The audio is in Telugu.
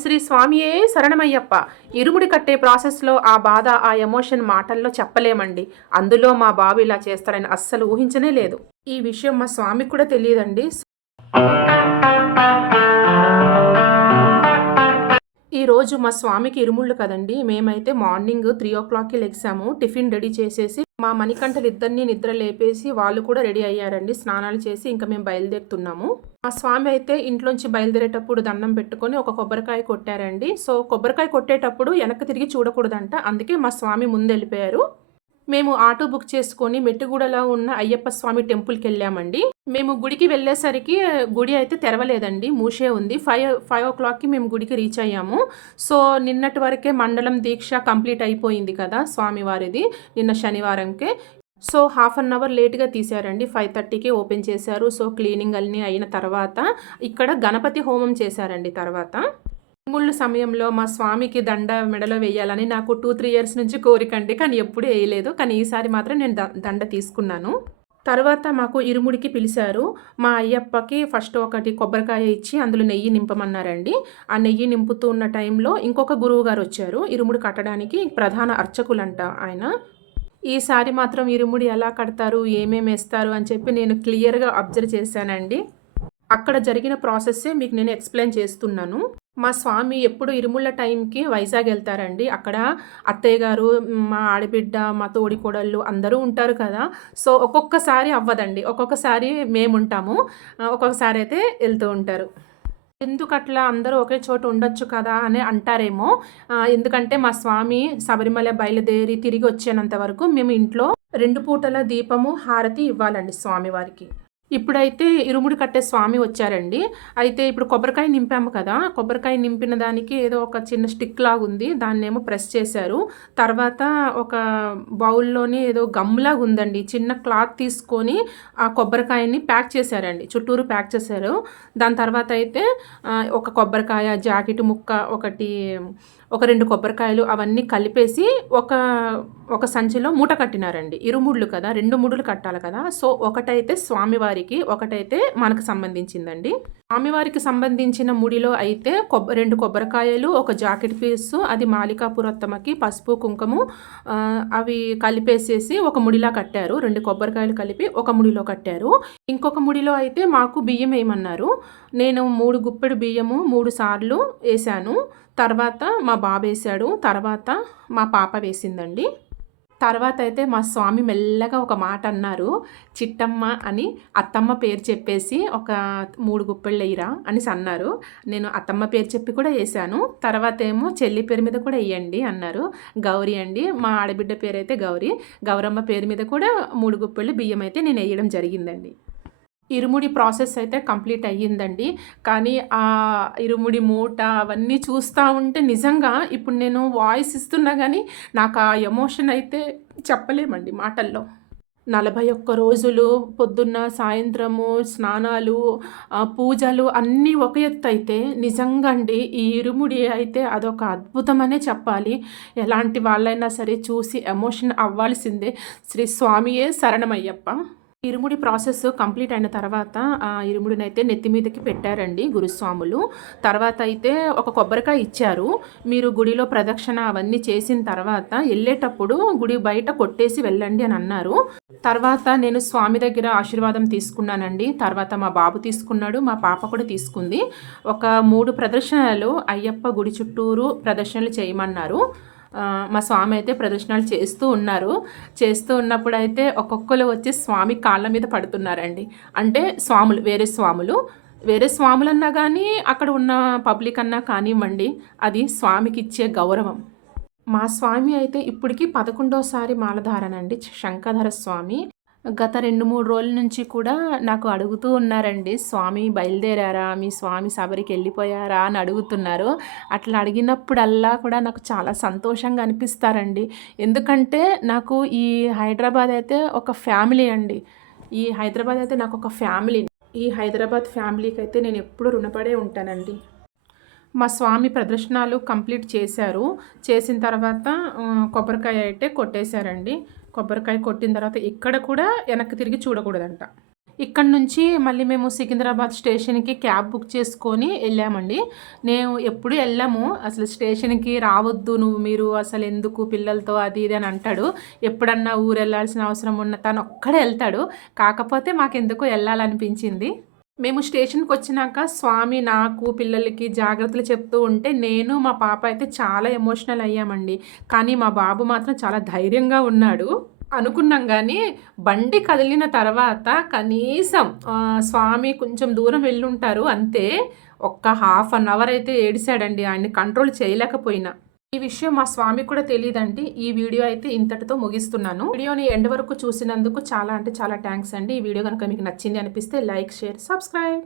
శ్రీ స్వామియే శరణమయ్యప్ప. ఇరుముడి కట్టే ప్రాసెస్లో ఆ బాధ, ఆ ఎమోషన్ మాటల్లో చెప్పలేమండి. అందులో మా బాబు ఇలా చేస్తారని అస్సలు ఊహించనే లేదు. ఈ విషయం మా స్వామికి కూడా తెలియదండి. ఈరోజు మా స్వామికి ఇరుముళ్ళు కదండి. మేమైతే మార్నింగ్ 3:00కి లెగిసాము. టిఫిన్ రెడీ చేసేసి మా మణికంఠలు ఇద్దరిని నిద్ర లేపేసి వాళ్ళు కూడా రెడీ అయ్యారండి. స్నానాలు చేసి ఇంకా మేము బయలుదేరుతున్నాము. మా స్వామి అయితే ఇంట్లోంచి బయలుదేరేటప్పుడు దండం పెట్టుకొని ఒక కొబ్బరికాయ కొట్టారండి. సో కొబ్బరికాయ కొట్టేటప్పుడు వెనక్కి తిరిగి చూడకూడదంట. అందుకే మా స్వామి ముందెళ్ళిపోయారు. మేము ఆటో బుక్ చేసుకొని మెట్టుగూడలో ఉన్న అయ్యప్ప స్వామి టెంపుల్కి వెళ్ళామండి. మేము గుడికి వెళ్ళేసరికి గుడి అయితే తెరవలేదండి, మూసే ఉంది. 5 o'clockకి మేము గుడికి రీచ్ అయ్యాము. సో నిన్నటి వరకే మండలం దీక్ష కంప్లీట్ అయిపోయింది కదా స్వామివారిది, నిన్న శనివారంకే. సో హాఫ్ అన్ అవర్ లేట్గా తీశారండి. 5:30కి ఓపెన్ చేశారు. సో క్లీనింగ్ అన్నీ అయిన తర్వాత ఇక్కడ గణపతి హోమం చేశారండి. తర్వాత ముళ్ళు సమయంలో మా స్వామికి దండ మెడలో వేయాలని నాకు 2-3 ఇయర్స్ నుంచి కోరికండి, కానీ ఎప్పుడూ వేయలేదు. కానీ ఈసారి మాత్రం నేను దండ తీసుకున్నాను. తర్వాత మాకు ఇరుముడికి పిలిచారు. మా అయ్యప్పకి ఫస్ట్ ఒకటి కొబ్బరికాయ ఇచ్చి అందులో నెయ్యి నింపమన్నారండి. ఆ నెయ్యి నింపుతూ ఉన్న టైంలో ఇంకొక గురువు గారు వచ్చారు. ఇరుముడి కట్టడానికి ప్రధాన అర్చకులంట ఆయన. ఈసారి మాత్రం ఇరుముడి ఎలా కడతారు, ఏమేమి వేస్తారు అని చెప్పి నేను క్లియర్గా అబ్జర్వ్ చేశానండి. అక్కడ జరిగిన ప్రాసెస్సే మీకు నేను ఎక్స్ప్లెయిన్ చేస్తున్నాను. మా స్వామి ఎప్పుడు ఇరుముళ్ళ టైంకి వైజాగ్ వెళ్తారండి. అక్కడ అత్తయ్య గారు, మా ఆడబిడ్డ, మా తోడికోడళ్ళు అందరూ ఉంటారు కదా. సో ఒక్కొక్కసారి అవ్వదండి, ఒక్కొక్కసారి మేము ఉంటాము, ఒక్కొక్కసారి అయితే వెళ్తూ ఉంటారు. ఎందుకు అట్లా అందరూ ఒకే చోట ఉండొచ్చు కదా అని అంటారేమో. ఎందుకంటే మా స్వామి శబరిమల బయలుదేరి తిరిగి వచ్చేంత వరకు మేము ఇంట్లో 2 పూటల దీపము హారతి ఇవ్వాలండి స్వామివారికి. ఇప్పుడైతే ఇరుముడి కట్టే స్వామి వచ్చారండి. అయితే ఇప్పుడు కొబ్బరికాయ నింపాము కదా, కొబ్బరికాయ నింపిన దానికి ఏదో ఒక చిన్న స్టిక్ లాగా ఉంది, దాన్నేమో ప్రెస్ చేశారు. తర్వాత ఒక బౌల్లోని ఏదో గమ్లాగా ఉందండి, చిన్న క్లాత్ తీసుకొని ఆ కొబ్బరికాయని ప్యాక్ చేశారండి, చుట్టూరు ప్యాక్ చేశారు. దాని తర్వాత అయితే ఒక కొబ్బరికాయ, జాకెట్ ముక్క ఒకటి, ఒక 2 కొబ్బరికాయలు అవన్నీ కలిపేసి ఒక సంచిలో మూట కట్టినారండి. ఇరుముళ్ళు కదా, 2 ముడులు కట్టాలి కదా. సో ఒకటైతే స్వామివారికి, ఒకటైతే మనకు సంబంధించిందండి. స్వామివారికి సంబంధించిన ముడిలో అయితే 2 కొబ్బరికాయలు, ఒక జాకెట్ పీసు, అది మాలికాపురత్తమకి పసుపు కుంకుమ అవి కలిపేసేసి ఒక ముడిలా కట్టారు. 2 కొబ్బరికాయలు కలిపి ఒక ముడిలో కట్టారు. ఇంకొక ముడిలో అయితే మాకు బియ్యం వేయమన్నారు. నేను 3 గుప్పెడు బియ్యము 3 సార్లు వేసాను. తర్వాత మా బాబు వేసాడు, తర్వాత మా పాప వేసిందండి. తర్వాత అయితే మా స్వామి మెల్లగా ఒక మాట అన్నారు, చిట్టమ్మ అని. అత్తమ్మ పేరు చెప్పేసి ఒక 3 గుప్పెళ్ళు వేయరా అనేసి అన్నారు. నేను అత్తమ్మ పేరు చెప్పి కూడా వేసాను. తర్వాత ఏమో చెల్లి పేరు మీద కూడా వేయండి అన్నారు. గౌరీ అండి, మా ఆడబిడ్డ పేరు అయితే గౌరీ. గౌరమ్మ పేరు మీద కూడా 3 గుప్పెళ్ళు బియ్యం అయితే నేను వేయడం జరిగిందండి. ఇరుముడి ప్రాసెస్ అయితే కంప్లీట్ అయ్యిందండి. కానీ ఆ ఇరుముడి మూట అవన్నీ చూస్తూ ఉంటే నిజంగా ఇప్పుడు నేను వాయిస్ ఇస్తున్నా కానీ నాకు ఆ ఎమోషన్ అయితే చెప్పలేమండి మాటల్లో. 41 రోజులు పొద్దున్న సాయంత్రము స్నానాలు, పూజలు అన్నీ ఒక ఎత్తు అయితే నిజంగా అండి ఈ ఇరుముడి అయితే అదొక అద్భుతమనే చెప్పాలి. ఎలాంటి వాళ్ళైనా సరే చూసి ఎమోషన్ అవ్వాల్సిందే. శ్రీ స్వామియే శరణమయ్యప్ప. ఇరుముడి ప్రాసెస్ కంప్లీట్ అయిన తర్వాత ఆ ఇరుముడిని అయితే నెత్తి మీదకి పెట్టారండి గురుస్వాములు. తర్వాత అయితే ఒక కొబ్బరికాయ ఇచ్చారు. మీరు గుడిలో ప్రదక్షిణ అవన్నీ చేసిన తర్వాత వెళ్ళేటప్పుడు గుడి బయట కొట్టేసి వెళ్ళండి అని అన్నారు. తర్వాత నేను స్వామి దగ్గర ఆశీర్వాదం తీసుకున్నానండి. తర్వాత మా బాబు తీసుకున్నాడు, మా పాప కూడా తీసుకుంది. ఒక 3 ప్రదర్శనలు అయ్యప్ప గుడి చుట్టూరు ప్రదర్శనలు చేయమన్నారు. మా స్వామి అయితే ప్రదర్శనలు చేస్తూ ఉన్నారు. చేస్తూ ఉన్నప్పుడు అయితే ఒక్కొక్కరు వచ్చి స్వామి కాళ్ళ మీద పడుతున్నారండి. అంటే స్వాములు, వేరే స్వాములన్నా కానీ అక్కడ ఉన్న పబ్లిక్ అన్నా కానివ్వండి, అది స్వామికి ఇచ్చే గౌరవం. మా స్వామి అయితే ఇప్పటికీ 11వ మాలధారనండి, శంఖధర స్వామి. గత 2-3 రోజుల నుంచి కూడా నాకు అడుగుతూ ఉన్నారండి, స్వామి బయలుదేరారా, మీ స్వామి శబరికి వెళ్ళిపోయారా అని అడుగుతున్నారు. అట్లా అడిగినప్పుడల్లా కూడా నాకు చాలా సంతోషంగా అనిపిస్తారండి. ఎందుకంటే నాకు ఈ హైదరాబాద్ అయితే ఒక ఫ్యామిలీ అండి. ఈ హైదరాబాద్ అయితే నాకు ఒక ఫ్యామిలీ. ఈ హైదరాబాద్ ఫ్యామిలీకి అయితే నేను ఎప్పుడు రుణపడే ఉంటానండి. మా స్వామి ప్రదర్శనలు కంప్లీట్ చేశారు. చేసిన తర్వాత కొబ్బరికాయ అయితే కొట్టేశారండి. కొబ్బరికాయ కొట్టిన తర్వాత ఇక్కడ కూడా వెనక్కి తిరిగి చూడకూడదంట. ఇక్కడి నుంచి మళ్ళీ మేము సికింద్రాబాద్ స్టేషన్‌కి క్యాబ్ బుక్ చేసుకొని ఎళ్ళామండి. మేము ఎప్పుడు ఎళ్ళము. అసలు స్టేషన్‌కి రావద్దు మీరు అసలెందుకు పిల్లలతో అది ఇది అని అంటాడు. ఎప్పుడన్నా ఊరెళ్ళాల్సిన అవసరం ఉన్న తనొక్కడే ఎళ్తాడు. కాకపోతే మాకెందుకో ఎళ్ళాలనిపించింది. మేము స్టేషన్‌కొచ్చినాక స్వామి నాకు, పిల్లలకి జాగ్రత్తలు చెప్తూ ఉంటే నేను, మా పాప అయితే చాలా ఎమోషనల్ అయ్యామండి. కానీ మా బాబు మాత్రం చాలా ధైర్యంగా ఉన్నాడు. అనుకున్నాం గానీ, బండి కదిలిన తర్వాత కనీసం స్వామి కొంచెం దూరం వెళ్ళుంటారు అంతే. ఒక్క హాఫ్ అన్ అవర్ అయితే ఏడిసాడండి. ఆయన్ని కంట్రోల్ చేయలేకపోయినా. ఈ విషయం మా స్వామికి కూడా తెలీదండి. ఈ వీడియో అయితే ఇంతటితో ముగిస్తున్నాను. వీడియోని ఎండ్ వరకు చూసినందుకు చాలా అంటే చాలా థాంక్స్ అండి. ఈ వీడియో గనుక మీకు నచ్చింది అనిపిస్తే లైక్, షేర్, సబ్స్క్రైబ్.